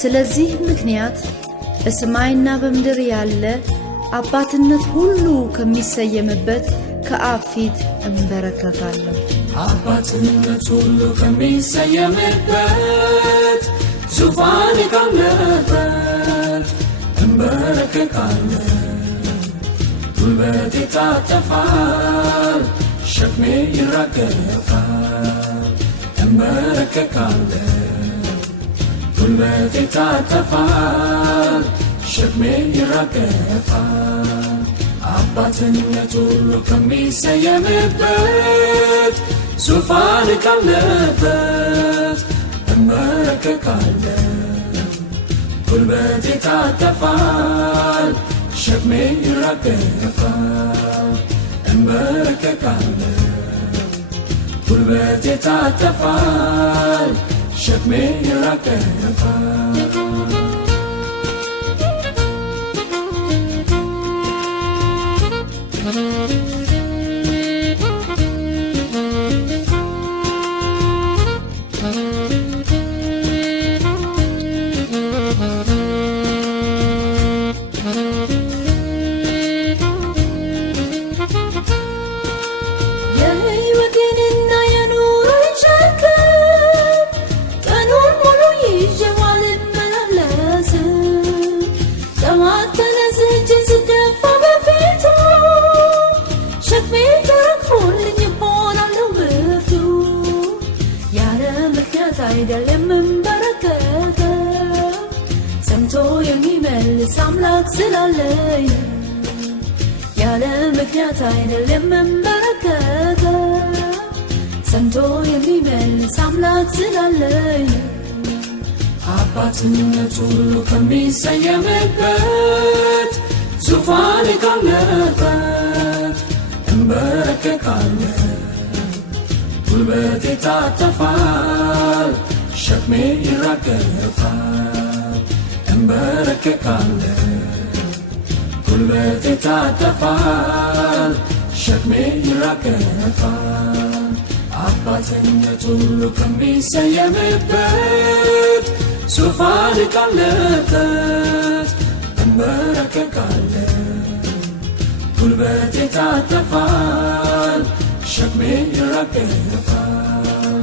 ስለዚህ ምክንያት በሰማይና በምድር ያለ አባትነት ሁሉ ከሚሰየምበት ከአብ ፊት እንበረከካለሁ። አባትነት ሁሉ ከሚሰየምበት ዙፋን ካለበት እንበረከካለሁ። ጉልበቴ ይታጠፋል፣ ሸክሜ ይራገፋል። እንበረከካለሁ። ጉልበቴ ይታጠፋል፣ ሸክሜ ይራገፋል። አባትነት ሁሉ ከሚሰየምበት ዙፋን ካለበት እንበረከካለሁ። ጉልበቴ ይታጠፋል፣ ሸክሜ ይራገፋል። እንበረከካለሁ። ጉልበቴ ይታጠፋል፣ ሸክሜ ይራገፋል። አይደለም መንበረከከው ሰምቶ የሚመልስ አምላክ ስላለኝ ያለ ምክንያት አይደለም መንበረከከው ሰምቶ የሚመልስ አምላክ ስላለኝ አባትነት ሁሉ ከሚሰየምበት ዙፋን ካለበት እንበረከካለሁ። ጉልበቴ ይታጠፋል፣ ሸክሜ ይራገፋል። እንበረከካለሁ። ጉልበቴ ይታጠፋል፣ ሸክሜ ይራገፋል። አባትነት ሁሉ ከሚሰየምበት ዙፋን ካለበት እንበረከካለሁ። ጉልበቴ ይታጠፋል፣ ሸክሜ ይራገፋል።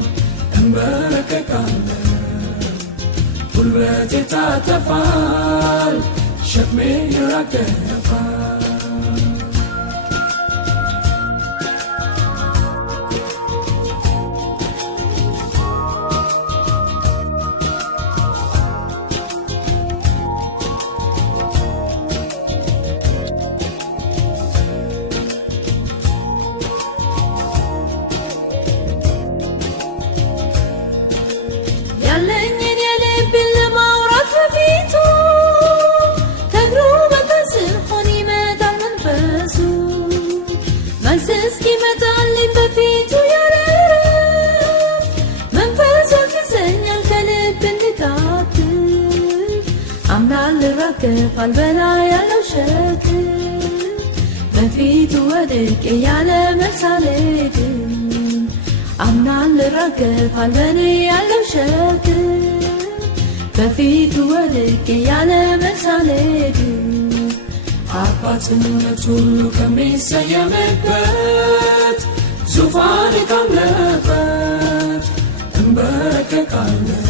እንበረከካለሁ። ጉልበቴ ይታጠፋል፣ ሸክሜ ይራገፋል። ያለኝን የልቤን ለማውራት በፊቱ ከእግሩ በታች ስሆን ይመጣል መንፈሱ መልስ እስኪመጣልኝ በፊቱ ያለ እረፍት መንፈሱ ያግዘኛል ከልብ እንድቃትት አምናለሁ ይራገፋል በላይ ያለው ሸክም በፊቱ ወድቄ ያለ መልስ አልሄድም አምናለሁ ይራገፋል በኔ ያለው ሸክም በፊቱ ወድቄ ያለ መልስ አልሄድም አባትነት ሁሉ ከሚሰየምበት ዙፋን ካለበት እንበረከካለሁ።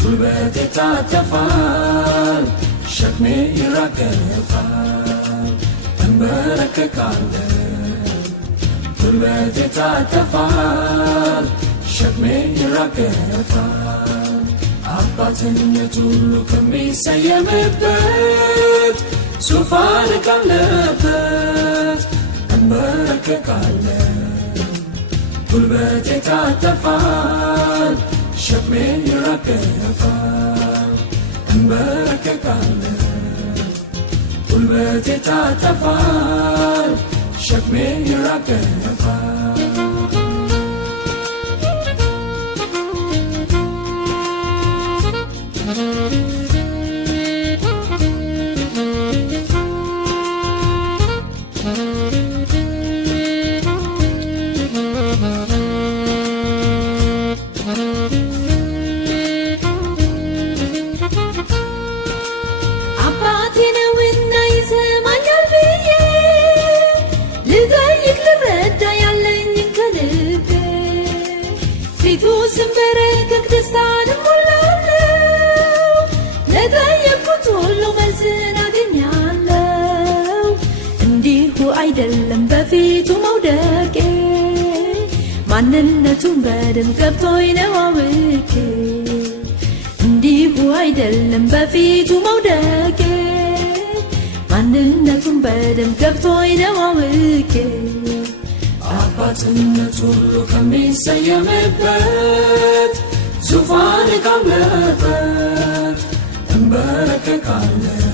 ጉልበቴ ይታጠፋል፣ ሸክሜ ይራገፋል። እንበረከካለሁ። ጉልበቴ ይታጠፋል፣ ሸክሜ ይራገፋል። አባትነት ሁሉ ከሚሰየምበት ዙፋን ካለበት እንበረከካለሁ። ጉልበቴ ይታጠፋል፣ ሸክሜ ይራገፋል። እንበረከካለሁ። ጉልበቴ ይታጠፋል፣ ሸክሜ ይራገፋል። በፊቱ ስንበረከክ ደስታን እሞላለሁ። ለጠየቅኩት ሁሉ መልስን አገኛለሁ። እንዲሁ አይደለም በፊቱ መውደቄ፣ ማንነቱን በደንብ ገብቶኝ ነው አውቄ። እንዲሁ አይደለም በፊቱ መውደቄ፣ ማንነቱን በደንብ ገብቶኝ ነው አውቄ። አባትነት ሁሉ ከሚሰየምበት ዙፋን ካለበት እንበረከካለሁ።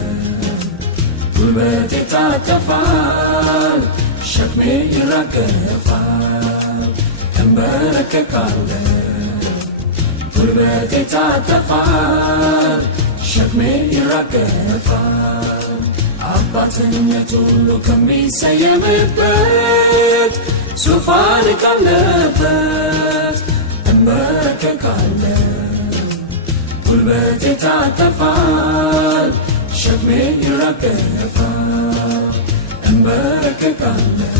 ጉልበቴ ይታጠፋል፣ ሸክሜ ይራገፋል። እንበረከካለሁ፣ ጉልበቴ ይታጠፋል፣ ሸክሜ ይራገፋል። አባትነት ሁሉ ከሚሰየምበት ዙፋን ካለበት እንበረከካለሁ። ጉልበቴ ይታጠፋል፣ ሸክሜ ይራገፋል። እንበረከካለሁ፣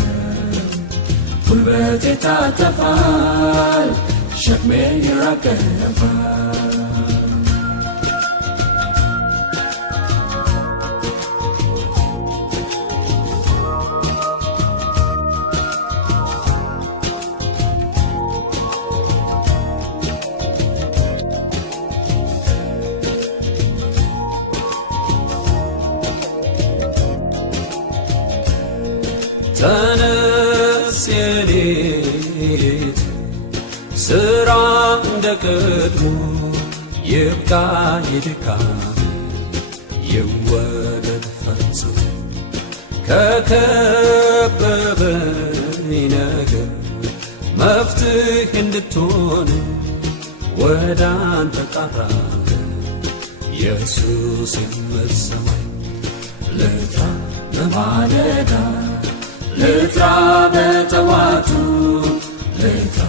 ጉልበቴ ይታጠፋል፣ ሸክሜ ይራገፋል። ተነስ የኔ ጌታ ሥራ እንደ ቀድሞ፣ ይብቃኝ ድካሜ ይወገድ ፈጽሞ። ከከበበኝ ነገር መፍትሄ እንድትሆን ወደ አንተ ጠራለሁ። ኢየሱስ የምትሰማኝ ልጥራ በማለዳ፣ ልጥራ በጠዋቱ፣ ልጥራ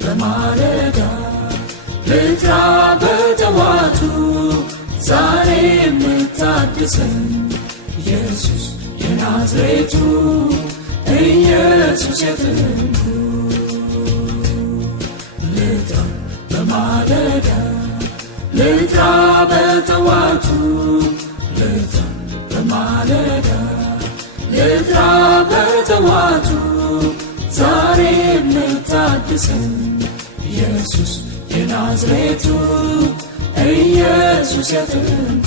በማለዳ፣ ልጥራ በጠዋቱ። ዛሬ የምታድሰኝ ኢየሱስ የናዝሬቱ፣ ኢየሱስ የጥንቱ። ልጥራ በማለዳ፣ ልጥራ በጠዋቱ፣ ልጥራ በማለዳ፣ ልጥራ በጠዋቱ። ዛሬ የምታድሰኝ ኢየሱስ የናዝሬቱ፣ ኢየሱስ የጥንቱ።